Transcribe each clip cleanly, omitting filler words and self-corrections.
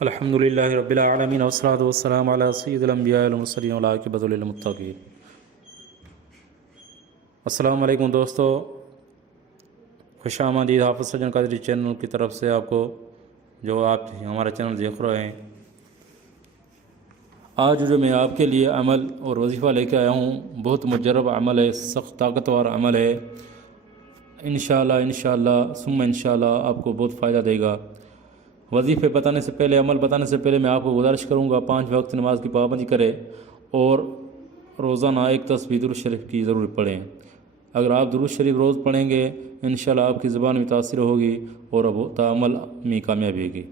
الحمدللہ رب العالمین والصلاة والسلام علی سید الانبیاء والمرسلین والعاقبۃ للمتقین۔ السلام علیکم دوستو، خوش آمدید حافظ سجن قادری چینل کی طرف سے آپ کو، جو آپ ہمارا چینل دیکھ رہے ہیں۔ آج جو میں آپ کے لیے عمل اور وظیفہ لے کے آیا ہوں، بہت مجرب عمل ہے، سخت طاقتور عمل ہے۔ انشاءاللہ ثم انشاءاللہ آپ کو بہت فائدہ دے گا۔ وظیفے بتانے سے پہلے، عمل بتانے سے پہلے میں آپ کو گزارش کروں گا 5 وقت نماز کی پابندی کرے اور روزانہ ایک تسبیح درود شریف کی ضرور پڑھیں۔ اگر آپ درود شریف روز پڑھیں گے، انشاءاللہ آپ کی زبان میں تاثیر ہوگی اور عمل میں کامیابی ہوگی،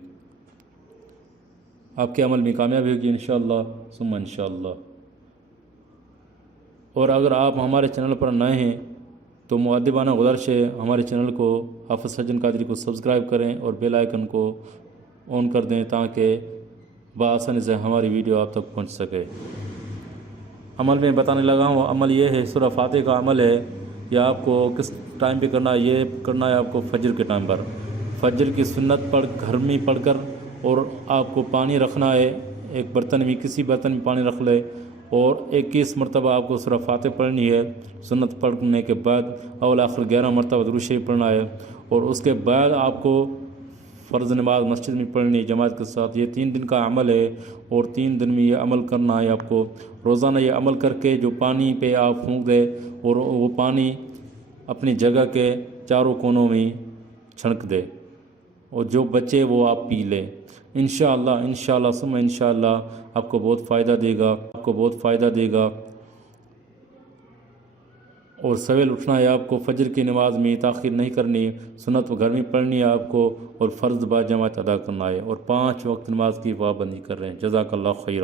آپ کے عمل میں کامیابی ہوگی انشاءاللہ ثم انشاءاللہ۔ اور اگر آپ ہمارے چینل پر نئے ہیں تو مؤدبانہ گزارش ہے، ہمارے چینل کو حافظ سجن قادری کو سبسکرائب کریں اور بیل آئیکن کو آن کر دیں تاکہ بآسانی سے ہماری ویڈیو آپ تک پہنچ سکے۔ عمل میں بتانے لگا ہوں، عمل یہ ہے، سورہ فاتحہ کا عمل ہے۔ یہ آپ کو کس ٹائم پہ کرنا ہے؟ یہ کرنا ہے آپ کو فجر کے ٹائم پر، فجر کی سنت پڑھ گھر میں پڑھ کر، اور آپ کو پانی رکھنا ہے ایک برتن میں، کسی برتن میں پانی رکھ لے اور 21 مرتبہ آپ کو سورہ فاتحہ پڑھنی ہے۔ سنت پڑھنے کے بعد اول آخر 11 مرتبہ درود شریف پڑھنا ہے، اور اس کے بعد آپ کو فرض نماز مسجد میں پڑھنی ہے جماعت کے ساتھ۔ یہ 3 دن کا عمل ہے اور 3 دن میں یہ عمل کرنا ہے آپ کو۔ روزانہ یہ عمل کر کے جو پانی پہ آپ پھونک دے اور وہ پانی اپنی جگہ کے چاروں کونوں میں چھڑک دے، اور جو بچے وہ آپ پی لے انشاءاللہ ثم انشاءاللہ آپ کو بہت فائدہ دے گا۔ اور سویل اٹھنا ہے آپ کو، فجر کی نماز میں تاخیر نہیں کرنی، سنت گھر میں پڑھنی ہے آپ کو، اور فرض با جماعت ادا کرنا ہے، اور 5 وقت نماز کی پابندی کر رہے ہیں۔ جزاک اللہ خیر۔